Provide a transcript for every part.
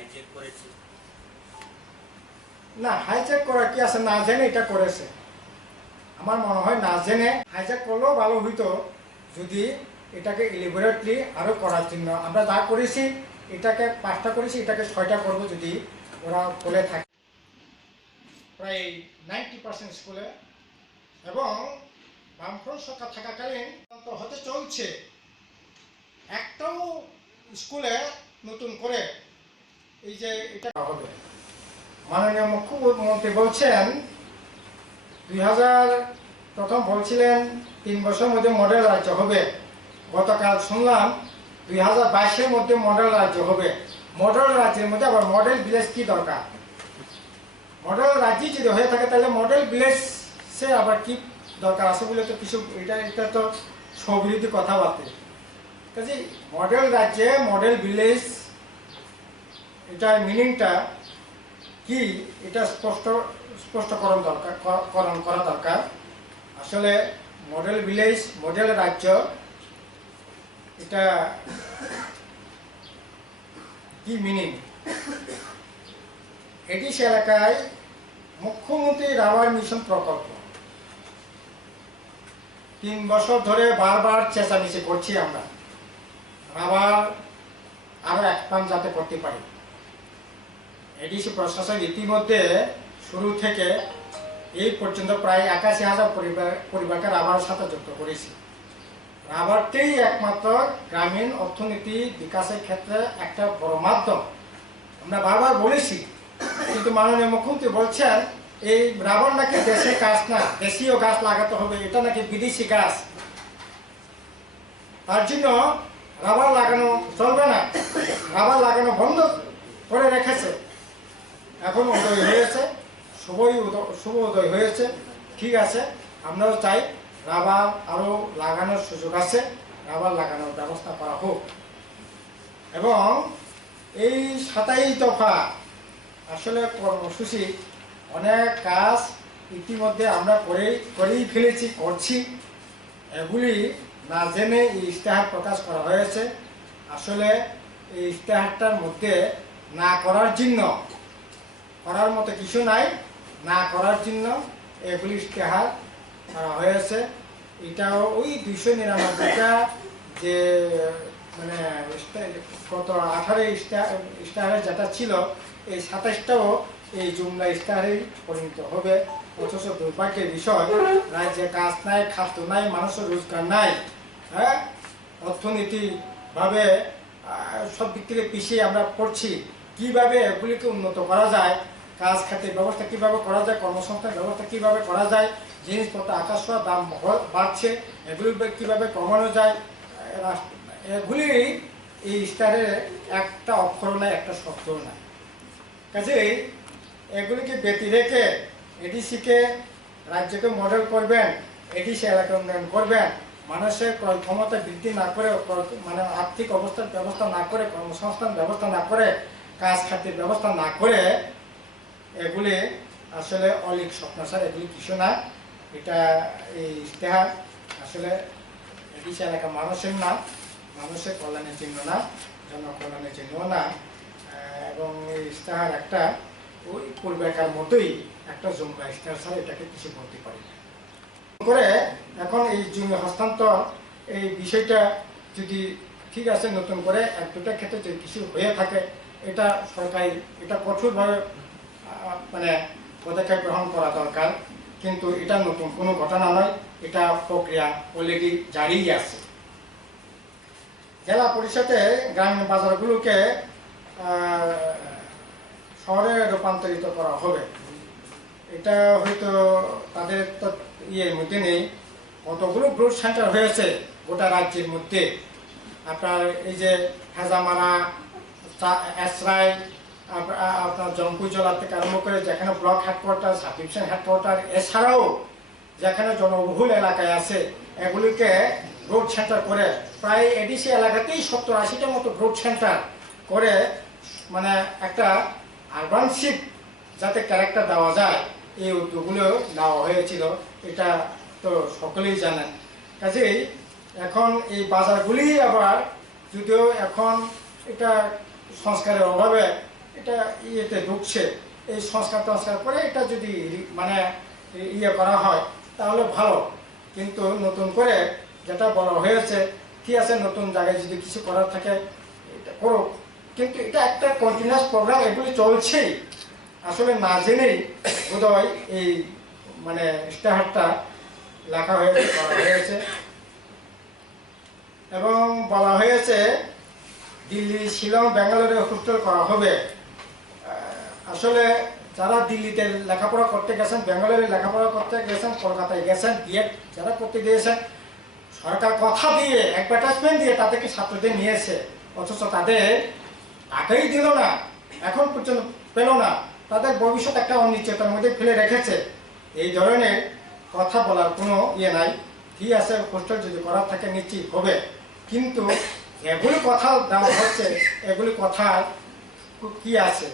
Hijack করেছে? না, hijack করা কি আছে, না জেনে এটা করেছে। আমার মনে হয় না জেনে হাইজ্যাক করলেও ভালো হইতো যদি এটাকে ইলিবারেটলি আরও করার জন্য আমরা যা করেছি, এটাকে 5টা করেছি, এটাকে 6টা করবো যদি ওরা বলে থাকে। প্রায় 90% স্কুলে এবং বামফ্রন্ট সরকার থাকাকালীন তো হতে চলছে, একটাও স্কুলে নতুন করে এই যে এটা হবে। মাননীয় মুখ্যমন্ত্রী বলছেন প্রথম বলছিলেন 3 বছরের মধ্যে মডেল রাজ্য হবে। গতকাল শুনলাম 2022-এর মধ্যে মডেল রাজ্য হবে। মডেল রাজ্যের মধ্যে আবার মডেল ভিলেজ কি দরকার? মডেল রাজ্য যদি হয়ে থাকে তাহলে মডেল ভিলেজে আবার কি দরকার আছে বলে তো কিছু, এটা তো সবিরোধী কথাবার্তা। কাজে মডেল রাজ্যে মডেল ভিলেজ এটার মিনিংটা কি, এটা স্পষ্টকরণ করা দরকার। আসলে মডেল ভিলেজ, মডেল রাজ্য এটা কি মিনিং? এডিস এলাকায় মুখ্যমন্ত্রী রাবার মিশন প্রকল্প 3 বছর ধরে বারবার চেঁচামেচি করছি আমরা, রাবার আরো এক্সপান্ড যাতে করতে পারি। এডিসি প্রশাসন ইতিমধ্যে শুরু থেকে এই পর্যন্ত প্রায় 81,000 পরিবারকে রাবারের সাথে যুক্ত করেছি। রাবারটাই একমাত্র গ্রামীণ অর্থনীতি বিকাশের ক্ষেত্রে একটা বড় মাধ্যম, আমরা বারবার বলেছি। কিন্তু মাননীয় মুখ্যমন্ত্রী বলছেন এই রাবার নাকি দেশি গাছ না, দেশীয় গাছ লাগাতে হবে, এটা নাকি বিদেশি গাছ, তার জন্য রাবার লাগানো চলবে না, রাবার লাগানো বন্ধ করে রেখেছে। এখন উদয় হয়েছে, শুভ উদয় হয়েছে, ঠিক আছে। আমরাও চাই রাবার আরও লাগানোর সুযোগ আছে, রাবার লাগানোর ব্যবস্থা করা হোক। এবং এই 27 দফা আসলে কর্মসূচি অনেক কাজ ইতিমধ্যে আমরা করেই ফেলেছি, করছি। এগুলি না জেনে এই ইশতেহার প্রকাশ করা হয়েছে। আসলে এই ইশতেহারটার মধ্যে না করার জন্য, করার মতো কিছু নাই, না করার জন্য এগুলি ইশতেহার করা হয়েছে। এটাও ওই 299টা যে মানে গত 18 ইশতেহারে যেটা ছিল, এই 27টাও এই জুমলা ইশতেহারেই পরিণত হবে। অথচ দুর্ভাগ্যের বিষয়, রাজ্যে কাজ নাই, খাদ্য নাই, মানুষের রোজগার নাই, হ্যাঁ, অর্থনীতিভাবে সব দিক থেকে পিছিয়ে আমরা পড়ছি। কিভাবে এগুলিকে উন্নত করা যায়, কাজ খাতের ব্যবস্থা কিভাবে করা যায়, কর্মসংস্থান ব্যবস্থা কিভাবে করা যায়, জিনিসপত্র আকাশ ছোঁয়া দাম বাড়ছে, এগুলি কিভাবে কমানো যায়, এগুলি এই ইশতেহারে একটা অক্ষর নাই, একটা শব্দ নাই। কাজেই এগুলিকে ব্যতি রেখে এডিসিকে রাজ্যকে মডেল করবেন, এডিসি এলাকা উন্নয়ন করবেন, মানুষের ক্রয় ক্ষমতা বৃদ্ধি না করে, মানে আর্থিক অবস্থার ব্যবস্থা না করে, কর্মসংস্থান ব্যবস্থা না করে, কাজ খাতের ব্যবস্থা না করে, এগুলি আসলে অলিক স্বপ্ন স্যার, এগুলি কিছু না। এটা এই ইশতেহার আসলে এডিসি এলাকা মানুষের না, মানুষের কল্যাণের জন্য না, জনকল্যাণের জন্য না। এবং এই ইশতেহার একটা ওই পূর্বেকার মতোই একটা জুমলা ইশতেহার ছাড়া এটাকে কিছু বলতে পারি না করে। এখন এই জমি হস্তান্তর এই বিষয়টা যদি ঠিক আছে, নতুন করে 1-2টা ক্ষেত্রে যদি কিছু হয়ে থাকে, এটা সরকারি, এটা কঠোরভাবে মানে পদক্ষেপ গ্রহণ করা দরকার। কিন্তু এটা নতুন কোনো ঘটনা নয়, এটা প্রক্রিয়া অলরেডি জারিই আছে। জেলা পরিষদে গ্রামীণ বাজারগুলোকে শহরে রূপান্তরিত করা হবে। এটা হয়তো তাদের তো ইয়ের মধ্যে নেই। কতগুলো গ্রোথ সেন্টার হয়েছে গোটা রাজ্যের মধ্যে। আপনার এই যে হেজামারা, এসরাই, আপনার জম্পুই জেলা থেকে আরম্ভ করে যেখানে block headquarter, sub division headquarter, এছাড়াও যেখানে জনবহুল এলাকায় আছে, এগুলিকে গ্রোথ সেন্টার করে প্রায় এডিসি এলাকাতেই 70-80টার মতো গ্রোথ সেন্টার করে, মানে একটা আরবানশিপ যাতে ক্যারেক্টার দেওয়া যায়, এই উদ্যোগগুলো নেওয়া হয়েছিল, এটা তো সকলেই জানেন। কাজেই এখন এই বাজারগুলি আবার যদিও এখন এটা সংস্কারের অভাবে এটা ইয়েতে ঢুকছে, এই সংস্কার টংস্কার করে এটা যদি মানে ইয়ে করা হয় তাহলে ভালো। কিন্তু নতুন করে যেটা বলা হয়েছে, ঠিক আছে, নতুন জায়গায় যদি কিছু করার থাকে এটা করুক, কিন্তু এটা একটা কন্টিনিউয়াস প্রোগ্রাম, এগুলি চলছেই। আসলে না জেনেই বোধহয় এই মানে ইশতেহারটা লেখা হয়েছে, করা হয়েছে। এবং বলা হয়েছে দিল্লি, শিলং, ব্যাঙ্গালোরে হোস্টেল করা হবে। আসলে যারা দিল্লিতে লেখাপড়া করতে গেছেন, ব্যাঙ্গালোরে লেখাপড়া করতে গেছেন, কলকাতায় গেছেন, বিএড যারা করতে গিয়েছেন, সরকার কথা দিয়ে অ্যাডভার্টাইজমেন্ট দিয়ে তাদেরকে ছাত্রদের নিয়েছে, অথচ তাদের টাকাই দিল না, এখন পর্যন্ত পেল না, তাদের ভবিষ্যৎ একটা অনিশ্চয়তার মধ্যে ফেলে রেখেছে। এই ধরনের কথা বলার কোনো ইয়ে নাই। ঠিক আছে, হোস্টেল যদি করার থাকে নিশ্চিত হবে, কিন্তু এগুলি কথা দেওয়া হচ্ছে, এগুলি কথা কি আছে?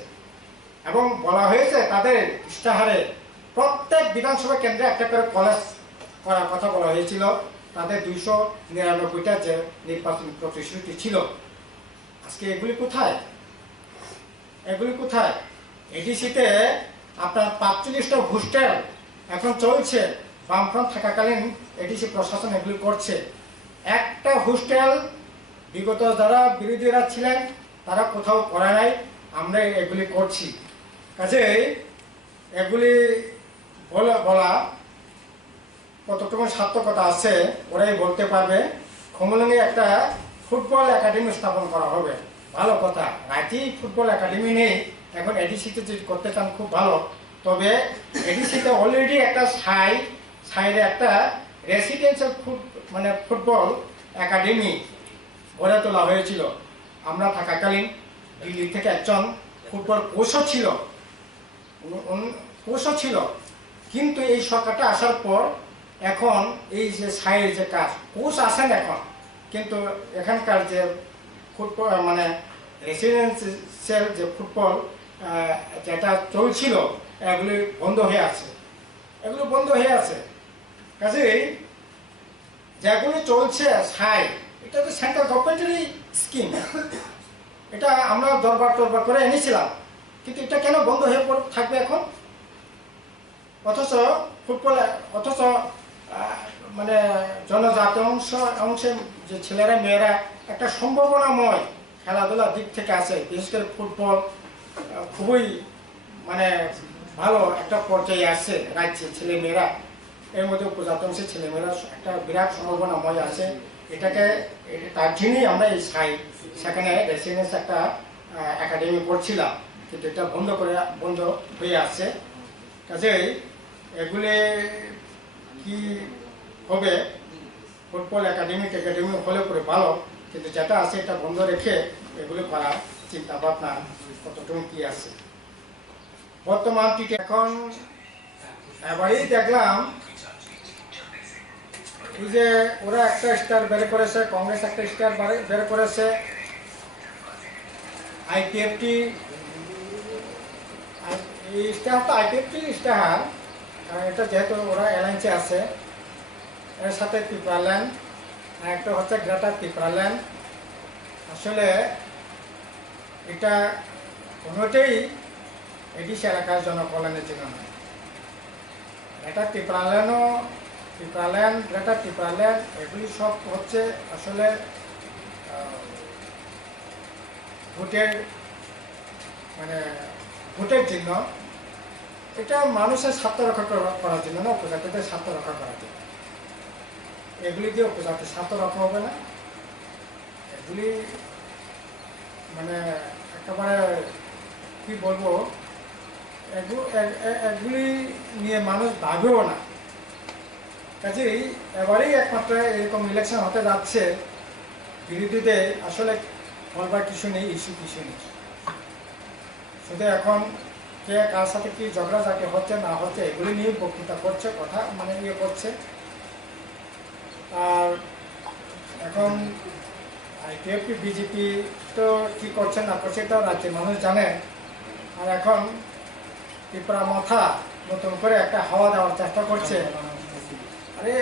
এবং বলা হয়েছে তাদের ইশতেহারে প্রত্যেক বিধানসভা কেন্দ্রে একটা করে কলেজ করার কথা বলা হয়েছিল। তাদের 299টা যে নির্বাচনী প্রতিশ্রুতি ছিল, আজকে এগুলি কোথায়? এগুলি কোথায়? এডিসিতে আপনার 45টা হোস্টেল এখন চলছে, বামফ্রন্ট থাকাকালীন এডিসি প্রশাসন এগুলি করছে। একটা হোস্টেল বিগত যারা বিরোধীরা ছিলেন তারা কোথাও করে নাই, আমরা এগুলি করছি। কাজেই এগুলি বলা কতটুকু সার্থকতা আছে ওরাই বলতে পারবে। খোমলুঙে একটা ফুটবল একাডেমি স্থাপন করা হবে, ভালো কথা। রাঁচি ফুটবল একাডেমি নেই, এখন এডিসিতে যদি করতে চান খুব ভালো। তবে এডিসিতে অলরেডি একটা সাইডে একটা রেসিডেন্সিয়াল মানে ফুটবল একাডেমি গড়ে তোলা হয়েছিল। আমরা থাকাকালীন দিল্লি থেকে একজন ফুটবল কোচও ছিল, কিন্তু এই সরকারটা আসার পর এখন এই যে সাইডের যে কাজ, কোচ আসেন এখন, কিন্তু এখানকার যে ফুটবল মানে রেসিডেন্সিয়াল যে ফুটবল যেটা চলছিল এগুলি বন্ধ হয়ে আছে, কাজেই যেগুলি চলছে এটা তো সেন্ট্রাল গভর্নমেন্টেরই স্কিম, এটা আমরা দরবার করে এনেছিলাম, কিন্তু এটা কেন বন্ধ হয়ে থাকবে এখন? অথচ মানে জনজাতি অংশের যে ছেলেরা মেয়েরা একটা সম্ভাবনাময় খেলাধুলার দিক থেকে আছে, বিশেষ করে ফুটবল খুবই মানে ভালো একটা পর্যায়ে আসছে রাজ্যে। ছেলেমেয়েরা এর মধ্যে উপজাত অংশের ছেলেমেয়েরা একটা বিরাট সম্ভাবনাময় আছে। তার জন্যই আমরা এই সেখানে রেসিডেন্স একটা একাডেমি করছিলাম, কিন্তু এটা বন্ধ হয়ে আসছে। কাজেই এগুলি কি হবে? ফুটবল একাডেমি হলে পরে ভালো, কিন্তু যেটা আছে এটা বন্ধ রেখে এগুলি করার চিন্তা ভাবনা কতটুকু কি আছে। বর্তমান এখন এবারেই দেখলাম এই যে ওরা একটা স্টার বের করেছে, কংগ্রেস একটা স্টার বের করেছে, আইপিএফটি এই ইশতেহারটা আইপিএফটি ইশতেহার, কারণ এটা যেহেতু ওরা অ্যালায়েন্সে আছে, এর সাথে ত্রিপুরাল্যান্ড আর একটা হচ্ছে গ্রেটার ত্রিপুরাল্যান্ড। আসলে এটা কোনোটাই এডিসি এলাকার জনকল্যাণের জন্য নয়। গ্রেটার ত্রিপুরাল্যান্ড এগুলি সব হচ্ছে আসলে ভোটের জন্য, এটা মানুষের স্বার্থ রক্ষা করার জন্য না, উপজাতিদের স্বার্থ রক্ষা করার জন্য। এগুলি দিয়ে উপজাতির স্বার্থ রক্ষা হবে না, এগুলি মানে একেবারে কি বলবো, এগুলি নিয়ে মানুষ ভাবেও না। কাজেই এবারেই একমাত্র এরকম ইলেকশন হতে যাচ্ছে, বিরোধীদের আসলে বলবার কিছু নেই, ইস্যু কিছু নেই, শুধু এখন কে কার সাথে কি ঝগড়াঝাটি হচ্ছে না হচ্ছে এগুলি নিয়ে বক্তৃতা করছে, কথা মানে করছে। আর এখন আইপিএফটি বিজেপি তো কি করছে না করছে এটা রাজ্যের মানুষ জানে। আর এখন ত্রিপুরা মাথা নতুন করে একটা হাওয়া দেওয়ার চেষ্টা করছে। আরে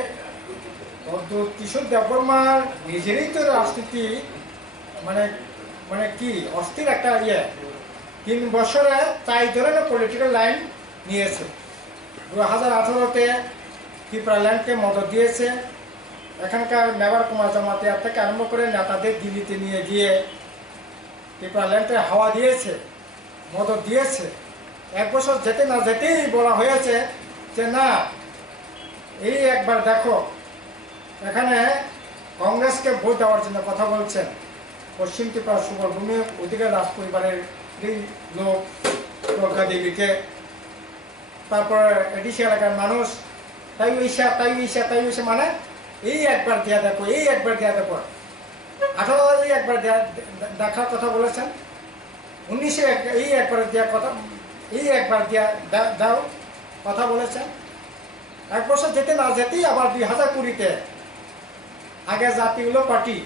কিশোর দেববর্মার নিজেরই তো রাজনীতি মানে কি অস্থির একটা 3 বছরে 4 ধরনের পলিটিক্যাল লাইন নিয়েছে। 2018-তে ত্রিপুরাল্যান্ডকে মদত দিয়েছে। এখানকার মেবার কুমার জমাতিয়া থেকে আরম্ভ করে নেতাদের দিল্লিতে নিয়ে গিয়ে ত্রিপুরাল্যান্ডে হাওয়া দিয়েছে, মদত দিয়েছে। 1 বছর যেতে না যেতেই বলা হয়েছে যে না, এই একবার দেখো, এখানে কংগ্রেসকে ভোট দেওয়ার জন্য কথা বলছেন পশ্চিম ত্রিপুরা সুবর্ণভূমি অধিকার রাজ পরিবারের লোক প্রজ্ঞা দেবীকে, তারপর এডিসি এলাকার মানুষ, তাই উইসা মানে এই একবার দেওয়া দেখো, এই একবার দেওয়া দেখো। 18 এই একবার দেখার কথা বলেছেন, 19-এ এই একবার দেওয়ার কথা, এই একবার দাও কথা বলেছেন। 1 বছর যেতে না যেতেই আবার 2020-তে আগে জাতীয় পার্টি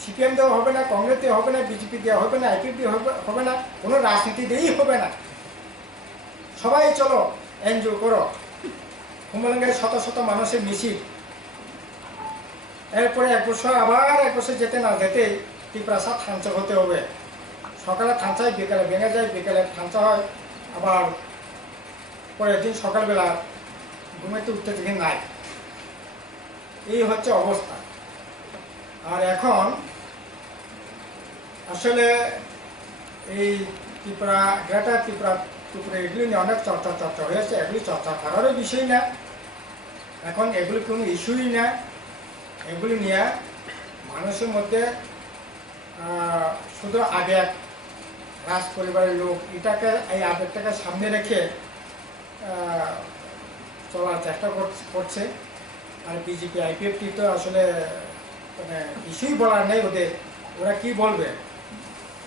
সিপিএম দেওয়া হবে না, কংগ্রেস দেওয়া হবে না, বিজেপি দেওয়া হবে না, আইপিএফ হবে না, কোনো রাজনীতি দিয়েই হবে না, সবাই চলো এনজয় করো। কুমলঙ্গের শত শত মানুষের মিছিল। এরপরে 1 বছর, আবার 1 বছর যেতে না যেতে ত্রিপুরা থানচা হতে হবে। সকালে থানচায়, বিকালে ভেঙে যায়, বিকালে থানচা হয়, আবার পরের দিন সকালবেলা ঘুমেতে উঠতে থেকে নাই। এই হচ্ছে অবস্থা। আর এখন আসলে এই ত্রিপুরা, গ্রেটার ত্রিপুরা এগুলি নিয়ে অনেক চর্চা হয়েছে। এগুলি চর্চা করারও বিষয় না, এখন এগুলি কোনো ইস্যুই না। এগুলি নিয়ে মানুষের মধ্যে শুধু আবেগ, রাজ পরিবারের লোক, এটাকে, এই আবেগটাকে সামনে রেখে চলার চেষ্টা করছে। আর বিজেপি আইপিএফটি তো আসলে মানে কিছুই বলার নেই ওদের, ওরা কি বলবে?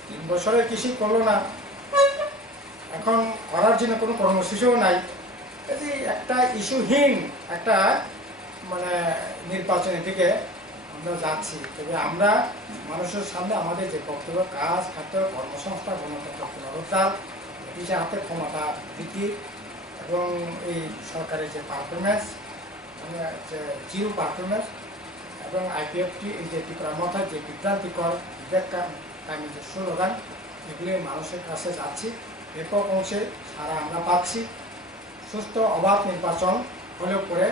3 বছরে কিছুই করলো না, এখন করার জন্য কোনো কর্মসূচিও নাই। এই একটা ইস্যুহীন একটা মানে নির্বাচনের দিকে আমরা যাচ্ছি। তবে আমরা মানুষের সামনে আমাদের যে বক্তব্য, কাজ, খাদ্য, কর্মসংস্থান, গণতন্ত্র পুনরুদ্ধার, ব্রিটিশের হাতে ক্ষমতা বৃদ্ধি এবং এই সরকারের যে পারফরমেন্স, মানে যে জিরো পারফরমেন্স, এবং আইপিএফটি এই যে ত্রিপুরার মাথায় যে বিভ্রান্তিকর বিবেককামী যে স্লোগান, এগুলি মানুষের কাছে যাচ্ছি। ব্যাপক অংশে সারা আমরা পাচ্ছি। সুস্থ অবাধ নির্বাচন হলেও পরে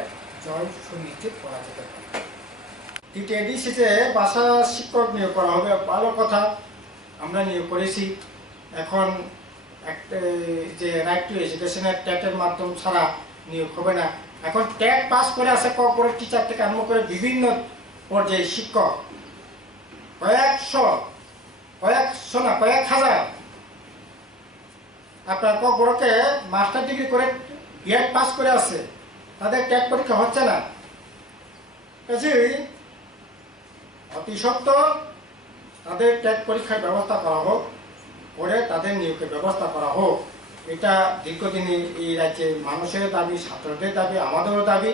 জয় সুনিশ্চিত করা যেতে পারে। টিটিএডিসিতে ভাষা শিক্ষক নিয়োগ করা হবে, ভালো কথা, আমরা নিয়োগ করেছি। এখন যে রাইট টু এডুকেশনের ট্যাটের মাধ্যম ছাড়া নিয়োগ হবে না। এখন ট্যাট পাস করে আসে কর্পোরেট টিচার থেকে আরম্ভ করে বিভিন্ন পর্যায়ে শিক্ষক, কয়েক হাজার আপনার কর্পোরেটে মাস্টার ডিগ্রি করে বিএড পাস করে আসে, তাদের ট্যাট পরীক্ষা হচ্ছে না। কাজেই অতি সত্ত্বর তাদের ট্যাট পরীক্ষার ব্যবস্থা করা হোক, করে তাদের নিয়োগের ব্যবস্থা করা হোক। এটা দীর্ঘদিনই এই রাজ্যের মানুষের দাবি, ছাত্রদের দাবি, আমাদেরও দাবি,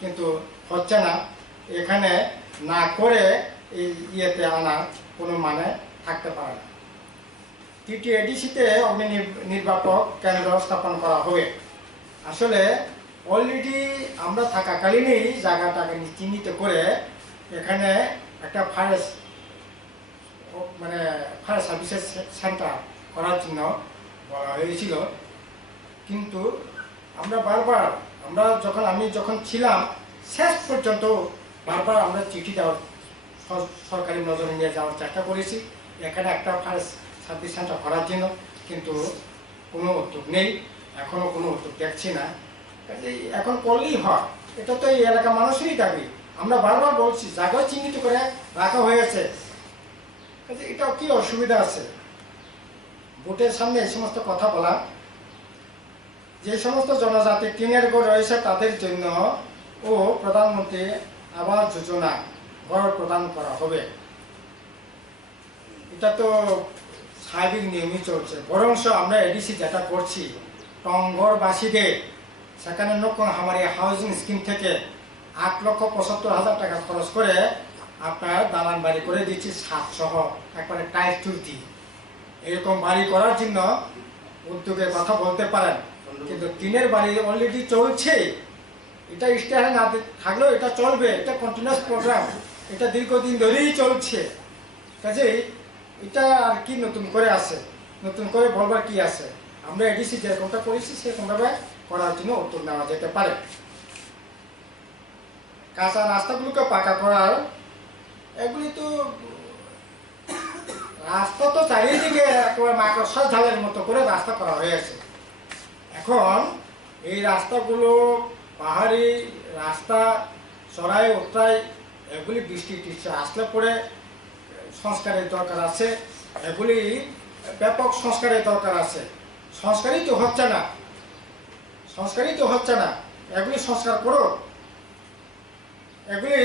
কিন্তু হচ্ছে না। এখানে না করে এই ইয়েতে আনার কোনো মানে থাকতে পারে না। টিটিএডিসিতে অগ্নি নির্বাপক কেন্দ্র স্থাপন করা হবে। আসলে অলরেডি আমরা থাকাকালীনই জায়গাটাকে চিহ্নিত করে এখানে একটা ফায়ার সার্ভিসেস সেন্টার করার জন্য বলা হয়েছিল। কিন্তু আমরা বারবার, আমি যখন ছিলাম শেষ পর্যন্ত বারবার আমরা চিঠি দেওয়ার, সরকারি নজরে নিয়ে যাওয়ার চেষ্টা করেছি এখানে একটা ফায়ার সার্ভিস সেন্টার করার জন্য, কিন্তু কোনো উদ্যোগ নেই, এখনও কোনো উদ্যোগ দেখছি না। এখন করলেই হয়, এটা তো এই এলাকার মানুষেরই দাবি। আমরা বারবার বলছি জায়গায় চিহ্নিত করে রাখা হয়েছে, এটা কি অসুবিধা আছে ভোটের সামনে এই সমস্ত কথা বলা? যে সমস্ত জনজাতি টিনের ঘর রয়েছে তাদের জন্য ও প্রধানমন্ত্রী আবাস যোজনা ঘর প্রদান করা হবে। এটা তো স্বাভাবিক নিয়মই চলছে। বরঞ্চ আমরা এডিসি যেটা করছি, টংঘরবাসীদের সেখানে নতুন আমার এই হাউজিং স্কিম থেকে 8,75,000 টাকা খরচ করে আপনার দালান বাড়ি করে দিচ্ছি, ছাদ সহ একবারে টাইট টুর দিয়ে। এরকম বাড়ি করার জন্য উদ্যোগের কথা বলতে পারেন, কিন্তু টিনের বাড়ি অলরেডি চলছে। এটা ইশতেহার না থাকলেও এটা চলবে, এটা কন্টিনিউয়াস প্রোগ্রাম, এটা দীর্ঘদিন ধরেই চলছে। কাজেই এটা আর কি নতুন করে আছে? নতুন করে বলবার কি আছে? আমরা এডিসি যেরকমটা করেছি সেরকমভাবে করার জন্য উদ্যোগ নেওয়া যেতে পারে। কাঁচা রাস্তাগুলোকে পাকা করার, এগুলি তো রাস্তা তো চারিদিকে একেবারে মাকড়সার ঝালের মতো করে রাস্তা করা হয়েছে। এখন এই রাস্তাগুলো পাহাড়ি রাস্তা, চড়াই উতরাই, এগুলি বৃষ্টি টিষ্টি আসলে পরে সংস্কারের দরকার আছে। এগুলি ব্যাপক সংস্কারের দরকার আছে। সংস্কারই তো হচ্ছে না, সংস্কারই তো হচ্ছে না। এগুলি সংস্কার করো, এগুলি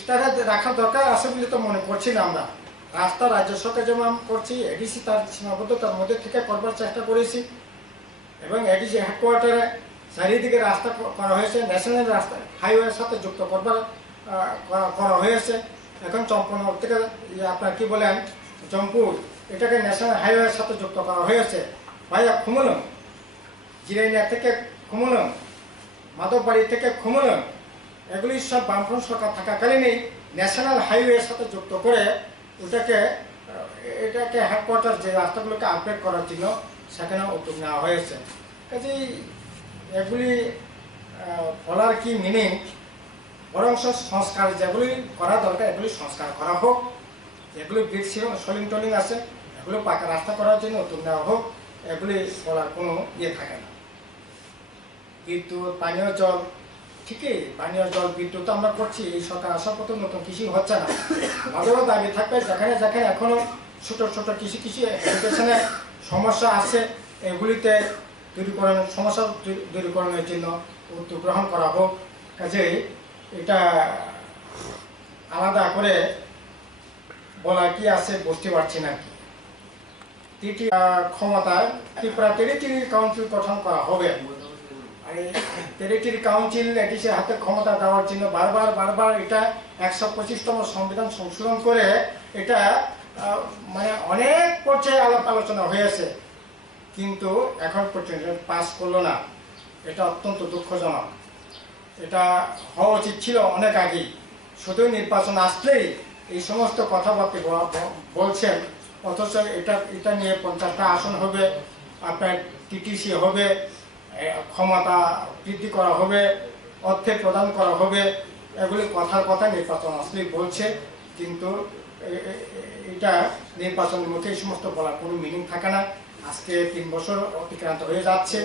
স্টারে রাখার দরকার আছে বলে তো মনে করছি না আমরা। রাস্তা রাজ্য সরকার যেমন করছি, এডিসি তার সীমাবদ্ধতার মধ্যে থেকে করবার চেষ্টা করেছি, এবং এডিসি হেডকোয়ার্টারে চারিদিকে রাস্তা করা হয়েছে, ন্যাশনাল রাস্তা হাইওয়ের সাথে যুক্ত করবার করা হয়েছে। এখন চম্পনগর থেকে আপনার কি বলেন জম্পুর, এটাকে ন্যাশনাল হাইওয়ের সাথে যুক্ত করা হয়েছে। ভাইয়া খুমুলুম, জিরাইনিয়া থেকে খুমুলুম, মাধববাড়ি থেকে খুমুলুম, এগুলি সব বামফ্রন্ট সরকার থাকাকালীনই ন্যাশনাল হাইওয়ের সাথে যুক্ত করে এটাকে হেডকোয়ার্টার যে রাস্তাগুলোকে আপগ্রেড করার জন্য সেখানে উদ্যোগ নেওয়া হয়েছে। কাজেই এগুলি বলার কি মিনিং, বরং সংস্কার যেগুলি করা দরকার এগুলি সংস্কার করা হোক। এগুলি ব্রিজ সলিং টলিং আছে, এগুলো পাকা রাস্তা করার জন্য উদ্যোগ নেওয়া হোক। এগুলি বলার কোনো ইয়ে থাকে না। বিদ্যুৎ, পানীয় জল, ঠিকই পানীয় জল, বিদ্যুৎ আমরা করছি, এই সরকার আসার পর নতুন কৃষি হচ্ছে না। আমাদেরও দাবি থাকবে যেখানে যেখানে এখনো ছোট ছোট কৃষি এডুকেশনের সমস্যা আছে, এগুলিতে সমস্যা দূরীকরণের জন্য উদ্যোগ গ্রহণ করা হোক। কাজেই এটা আলাদা করে বলা কি আছে বুঝতে পারছি না। কি ক্ষমতায় ত্রিপুরা টেরিটরি কাউন্সিল গঠন করা হবে। টেরিটরি কাউন্সিল এটিসের হাতে ক্ষমতা দেওয়ার জন্য বারবার এটা 125তম সংবিধান সংশোধন করে এটা মানে অনেক পর্যায়ে আলাপ আলোচনা হয়েছে, কিন্তু এখন পর্যন্ত পাস করলো না। এটা অত্যন্ত দুঃখজনক। এটা হওয়া উচিত ছিল অনেক আগেই। শুধু নির্বাচন আসলেই এই সমস্ত কথাবার্তা বলছেন, অথচ এটা নিয়ে 50টা আসন হবে, আপনার টিটিসি হবে, ক্ষমতা বৃদ্ধি করা হবে, অর্থে প্রদান করা হবে, এগুলি কথার কথা নির্বাচন আসলেই বলছে, কিন্তু এটা নির্বাচনের মধ্যে এই সমস্ত বলার কোনো মিনিং থাকে না। আজকে 3 বছর অতিক্রান্ত হয়ে যাচ্ছে,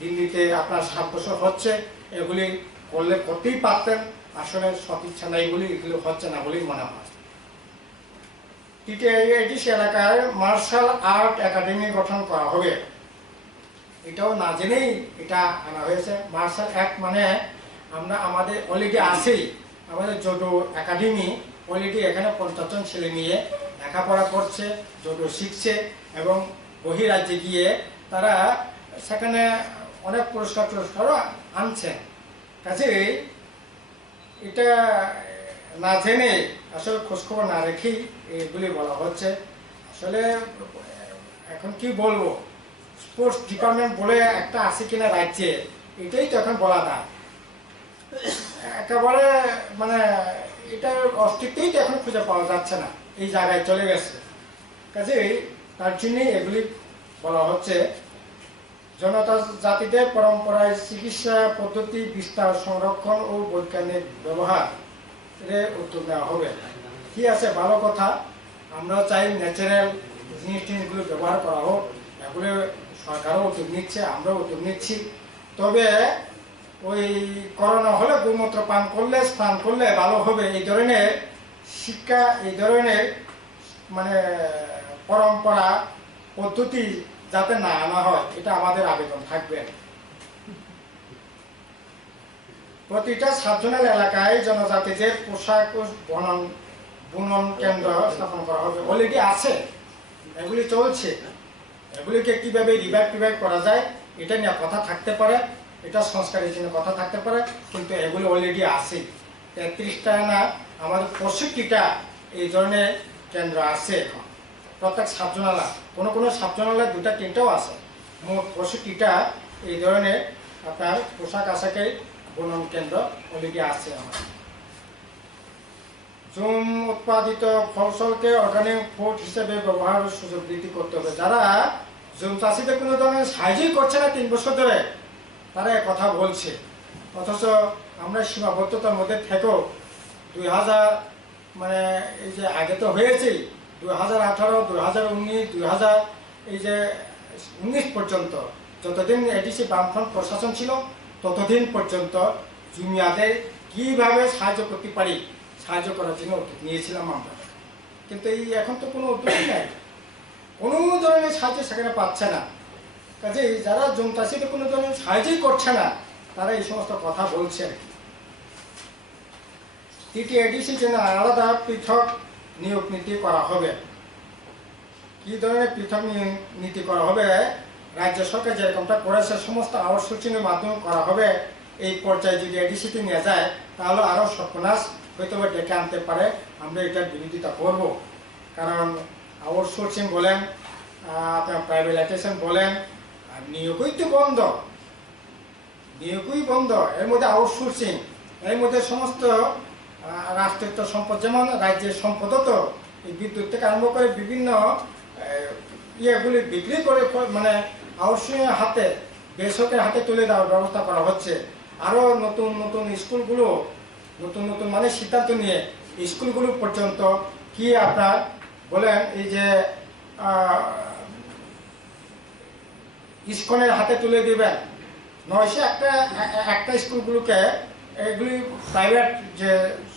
দিল্লিতে আপনার 7 বছর হচ্ছে। এগুলি করতেই পারতেন, আসলে সদিচ্ছা নাই বলে এগুলো হচ্ছে না বলেই মনে হয়। টিটিসি এলাকায় মার্শাল আর্ট একাডেমি গঠন করা হবে। এটাও না জেনেই এটা আনা হয়েছে। মার্শাল আর্ট মানে আমাদের অলরেডি আছেই, আমাদের জুডো একাডেমি অলরেডি এখানে 50 জন ছেলে নিয়ে লেখাপড়া করছে, জুডো শিখছে, এবং বহিরাজ্যে গিয়ে তারা সেখানে অনেক পুরস্কারও আনছেন। কাজেই এটা না জেনে, আসলে খোঁজখবর না রেখেই এগুলি বলা হচ্ছে। আসলে এখন কি বলবো, স্পোর্টস ডিপার্টমেন্ট বলে একটা আছে কিনা রাজ্যে, এটাই তো এখন বলা না। একেবারে মানে এটার অস্তিত্বই তো এখন খুঁজে পাওয়া যাচ্ছে না, এই জায়গায় চলে গেছে। কাজেই তার জন্যই এগুলি বলা হচ্ছে। জনতা জাতিদের পরম্পরায় চিকিৎসা পদ্ধতি বিস্তার, সংরক্ষণ ও বৈজ্ঞানিক ব্যবহার উদ্যোগ নেওয়া হবে। ঠিক আছে, ভালো কথা। আমরা চাই ন্যাচারাল জিনিসগুলো ব্যবহার করা হোক। এগুলো সরকারও উদ্যোগ নিচ্ছে, আমরাও উদ্যোগ নিচ্ছি। তবে ওই করোনা হলে গোমূত্র পান করলে, স্নান করলে ভালো হবে, এই ধরনের শিক্ষা, এই ধরনের মানে পরম্পরা পদ্ধতি যাতে না আনা হয়, এটা আমাদের আবেদন থাকবে। প্রতিটা সাবজোনাল এলাকায় জনজাতিদের পোশাক ও বুনন কেন্দ্র স্থাপন করা হবে। অলরেডি আছে, এগুলি চলছে। এগুলিকে কিভাবে রিভাইভ করা যায় এটা নিয়ে কথা থাকতে পারে, এটা সংস্কারের জন্য কথা থাকতে পারে, কিন্তু এগুলি অলরেডি আছে। 33টা না, আমাদের 65টা এই ধরনের কেন্দ্র আছে এখন প্রত্যেক সাবজোনালা। কোনো সাবজোনালা 2-3টাও আছে। মোট 65টা এই ধরনের আপনার পোশাক আশাকের বুনন কেন্দ্র অলরেডি আছে আমাদের। জুম উৎপাদিত ফসলকে অর্গানিক ফুড হিসেবে ব্যবহারের সুযোগ বৃদ্ধি করতে হবে। যারা জমি চাষিদের কোনো ধরনের সাহায্যই করছে না 3 বছর ধরে, তারা কথা বলছে। অথচ আমরা সীমাবদ্ধতার মধ্যে থেকেও 2000 মানে এই যে আগে তো হয়েছেই 2018, 2019, 2019 পর্যন্ত যতদিন এডিসি বামফ্রন্ট প্রশাসন ছিল ততদিন পর্যন্ত জমিয়াদের কীভাবে সাহায্য করতে পারি সাহায্য করার জন্য উদ্যোগ নিয়েছিলাম আমরা। কিন্তু এই এখন তো কোনো উদ্যোগই নাই, কোনো ধরনের সাহায্য সেখানে পাচ্ছে না। কাজেই যারা জমি চাষিদের কোনো ধরনের সাহায্যই করছে না তারা এই সমস্ত কথা বলছে। টিটিএডিসির জন্য আলাদা পৃথক নিয়োগ নীতি করা হবে। কি ধরনের পৃথক নীতি করা হবে? রাজ্য সরকার যেরকমটা করেছে সমস্ত আউটসোর্সিংয়ের মাধ্যমে করা হবে। এই পর্যায়ে যদি এডিসিতে নিয়ে যায় তাহলে আরও সর্বনাশ হয়তো ডেকে আনতে পারে। আমরা এটার বিরোধিতা করব, কারণ আউটসোর্সিং বলেন, আপনার প্রাইভেটাইজেশন বলেন, আর নিয়োগই তো বন্ধ, নিয়োগই বন্ধ, এর মধ্যে আউটসোর্সিং, এর মধ্যে সমস্ত রাষ্ট্রায়ত্ত সম্পদ, যেমন রাজ্যের সম্পদও তো এই বিদ্যুৎ থেকে আরম্ভ করে বিভিন্ন ইয়েগুলি বিক্রি করে মানে আউটসোর্সিংয়ের হাতে, বেসরকারি হাতে তুলে দেওয়ার ব্যবস্থা করা হচ্ছে। আরও নতুন নতুন স্কুলগুলো নতুন নতুন মানে সিদ্ধান্ত নিয়ে স্কুলগুলো পর্যন্ত কি আপনার বলেন এই যে ইস্কনের হাতে তুলে দিবেন, নয়সে একটা স্কুলগুলোকে এগুলি প্রাইভেট যে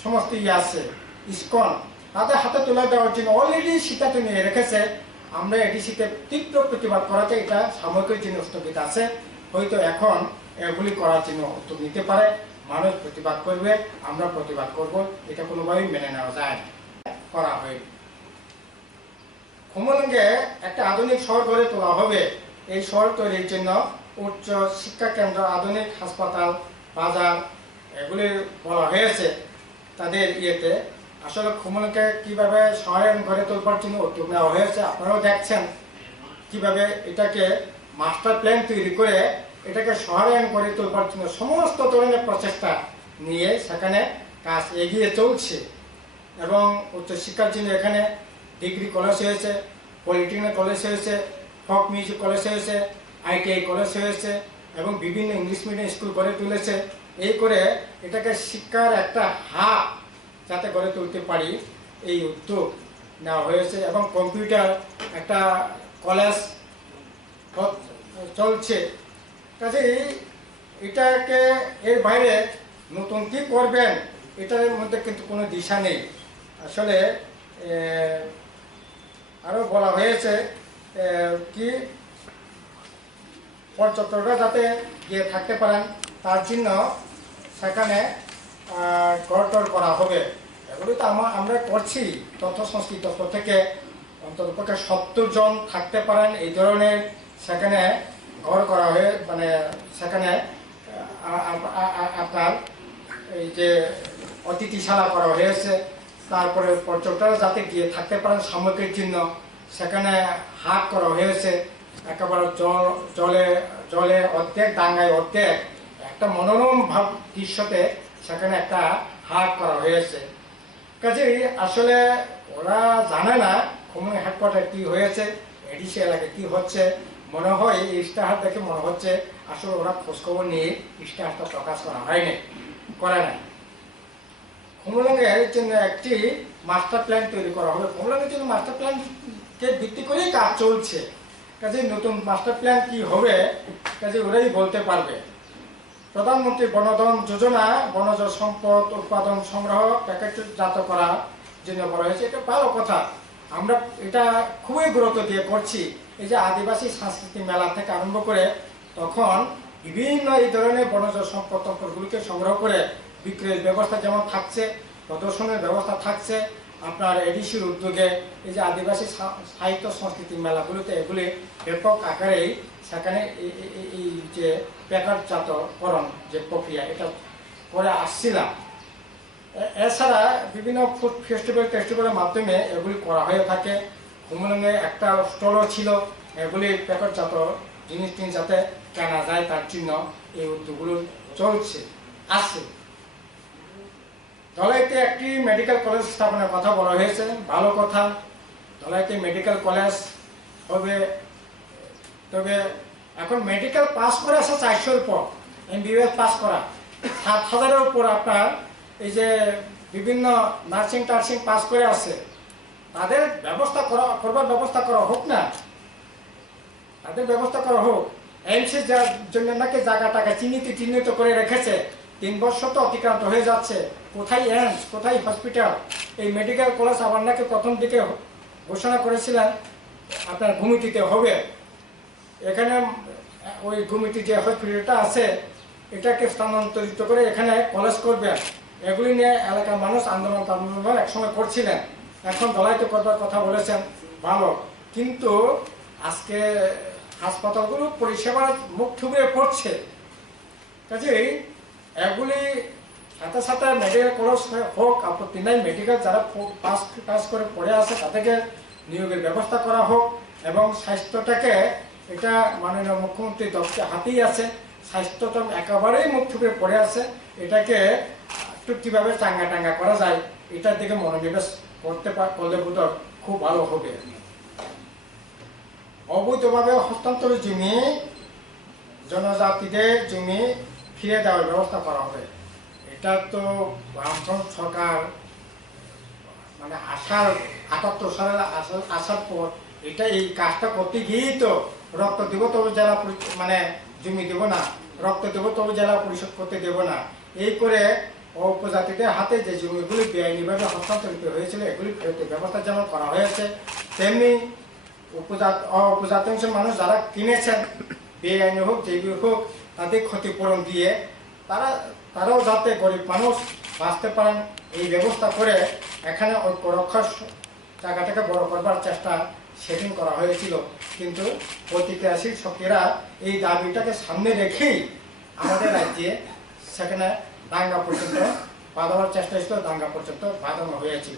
সমস্ত ইয়ে আছে ইস্কন তাদের হাতে তুলে দেওয়ার জন্য অলরেডি সিদ্ধান্ত নিয়ে রেখেছে। আমরা এডিসিতে তীব্র প্রতিবাদ করাতে এটা সাময়িকের জন্য স্থগিত আছে, হয়তো এখন এগুলি করার জন্য উদ্যোগ নিতে পারে, মানুষ প্রতিবাদ করবে, আমরা প্রতিবাদ করব, এটা কোনোভাবেই মেনে নেওয়া যায় না। করা হয় খুমলুঙ্গে একটা আধুনিক শহর গড়ে তোলা হবে। এই শহর তৈরির জন্য উচ্চ শিক্ষা কেন্দ্র, আধুনিক হাসপাতাল, বাজার এগুলি বলা হয়েছে তাদের ইয়েতে। আসলে খুমলুঙ্গে কীভাবে শহরায়ন গড়ে তোলবার জন্য উদ্যোগ নেওয়া হয়েছে আপনারাও দেখছেন, কিভাবে এটাকে মাস্টার প্ল্যান তৈরি করে এটাকে শহরায়ন গড়ে তোলবার জন্য সমস্ত ধরনের প্রচেষ্টা নিয়ে সেখানে কাজ এগিয়ে চলছে। এবং উচ্চশিক্ষার জন্য এখানে ডিগ্রি কলেজ হয়েছে, পলিটেকনিক কলেজ হয়েছে, ফক মিউজিক কলেজ হয়েছে, ITI কলেজ হয়েছে এবং বিভিন্ন ইংলিশ মিডিয়াম স্কুল গড়ে তুলেছে। এই করে এটাকে শিক্ষার একটা হাব যাতে গড়ে তুলতে পারি এই উদ্যোগ নেওয়া হয়েছে। এবং কম্পিউটার একটা কলেজ চলছে। কাজেই এটাকে এর বাইরে নতুন কী করবেন এটার মধ্যে কিন্তু কোনো দিশা নেই। আসলে আরও বলা হয়েছে কি পর্যটকরা যাতে গিয়ে থাকতে পারেন তার জন্য সেখানে গড়টর করা হবে। এগুলো তো আমরা করছি। তথ্য সংস্কৃতি দপ্তর থেকে অন্ততপক্ষে 70 জন থাকতে পারেন এই ধরনের সেখানে ঘর করা হয়ে মানে সেখানে আপনার এই যে অতিথিশালা করা হয়েছে। তারপরে পর্যটকরা যাতে গিয়ে থাকতে পারেন সাময়িকের জন্য সেখানে হাট করা হয়েছে। একেবারে জলে জলে অর্ধেক, ডাঙ্গায় অর্ধেক, একটা মনোরম ভাব দৃশ্যতে সেখানে একটা হাট করা হয়েছে। কাজেই আসলে ওরা জানে না খুমলুঙ্গি হেডকোয়ার্টার কী হয়েছে, এডিসি এলাকায় কী হচ্ছে। মনে হয় এই ইশতেহার দেখে মনে হচ্ছে আসলে ওরা খোঁজখবর নিয়ে ইশতেহারটা প্রকাশ করা হয়নি, করে নাই। খুমলুঙ্গের জন্য একটি মাস্টার প্ল্যান তৈরি করা হবে। খুমলুঙ্গের জন্য মাস্টার প্ল্যানকে ভিত্তি করেই কাজ চলছে। কাজেই নতুন মাস্টার প্ল্যান কি হবে কাজে ওরাই বলতে পারবে। প্রধানমন্ত্রী বনধন যোজনা বনজ সম্পদ উৎপাদন সংগ্রহ প্যাকেটজাত করার জন্য বলা হয়েছে। এটা ভালো কথা, আমরা এটা খুবই গুরুত্ব দিয়ে করছি। এই যে আদিবাসী সাংস্কৃতিক মেলা থেকে আরম্ভ করে তখন বিভিন্ন এই ধরনের বনজ সম্পদগুলিকে সংগ্রহ করে বিক্রয়ের ব্যবস্থা যেমন থাকছে, প্রদর্শনের ব্যবস্থা থাকছে। আপনার এডিসির উদ্যোগে এই যে আদিবাসী সাহিত্য সংস্কৃতি মেলাগুলোতে এগুলি ব্যাপক আকারেই সেখানে এই যে প্যাকেটজাতকরণ যে প্রক্রিয়া এটা করে আসছিলাম। এছাড়া বিভিন্ন ফুড ফেস্টিভ্যালের মাধ্যমে এগুলি করা হয়ে থাকে। খুমলুঙ্গে একটা স্টলও ছিল, এগুলি প্যাকেটজাত জিনিস যাতে কেনা যায় তার জন্য এই উদ্যোগগুলো চলছে আছে। ধলাইতে একটি মেডিকেল কলেজ স্থাপনের কথা বলা হয়েছে, ভালো কথা। ধলাইতে মেডিকেল কলেজ হবে তবে এখন মেডিকেল পাস করে আছে 400-র উপর, MBBS পাস করা 7,000-এর উপর আপনার এই যে বিভিন্ন নার্সিং টার্সিং পাস করে আছে, তাদের করবার ব্যবস্থা করা হোক না, তাদের ব্যবস্থা করা হোক। এইমসের জন্য নাকি জায়গা টাকা চিহ্নিত করে রেখেছে, 3 বছর তো অতিক্রান্ত হয়ে যাচ্ছে, কোথায় এইমস, কোথায় হসপিটাল? এই মেডিকেল কলেজ আবার নাকি প্রথম দিকে ঘোষণা করেছিলেন আপনার গুমিটিতে হবে, এখানে ওই গুমিটি যে হসপিটালটা আছে এটাকে স্থানান্তরিত করে এখানে কলেজ করবেন। এগুলি নিয়ে এলাকার মানুষ আন্দোলন একসময় করছিলেন, এখন দলাইতে করবার কথা বলেছেন, ভালো, কিন্তু আজকে হাসপাতালগুলো পরিষেবার মুখ থুবড়ে পড়ছে। কাজেই এগুলি সাথে সাথে মেডিকেল কলেজ হোক, আপত্তি নাই, মেডিকেল যারা পাস করে পড়ে আছে তাদেরকে নিয়োগের ব্যবস্থা করা হোক, এবং স্বাস্থ্যটাকে, এটা মাননীয় মুখ্যমন্ত্রী দপ্তর হাতেই আছে, স্বাস্থ্য তো একেবারেই মুখ থুবড়ে পড়ে আছে, এটাকে একটু কীভাবে চাঙ্গা করা যায় এটার দিকে মনোনিবেশ করলে বোধহয় খুব ভালো হবে। অবৈধভাবে হস্তান্তরের জমি, জনজাতিদের জমি ফিরে দেওয়ার ব্যবস্থা করা হবে। এটা তো বামফ্রন্ট সরকার মানে 78 সালে আসার পর এটা এই কাজটা করতে গিয়েই তো রক্ত দেব তবে জেলা মানে জমি দেব না, রক্ত দেব তবে জেলা পরিশোধ করতে দেব না, এই করে উপজাতিদের হাতে যে জমিগুলি বেআইনিভাবে হস্তান্তরিত হয়েছিল এগুলি ফেরতের ব্যবস্থা যেমন করা হয়েছে, তেমনি উপজাতি অংশের মানুষ যারা কিনেছেন বেআইনি হোক যেগুলি হোক তাদের ক্ষতিপূরণ দিয়ে তারাও যাতে গরিব মানুষ বাঁচতে পারেন এই ব্যবস্থা করে এখানে ঐক্য রক্ষার জায়গাটাকে বড় করবার চেষ্টা সেদিন করা হয়েছিল। কিন্তু প্রতিক্রিয়াশীল শক্তিরা এই দাবিটাকে সামনে রেখেই আমাদের রাজ্যে সেখানে দাঙ্গা পর্যন্ত বাঁধানোর চেষ্টা ছিল, দাঙ্গা পর্যন্ত বাঁধানো হয়েছিল।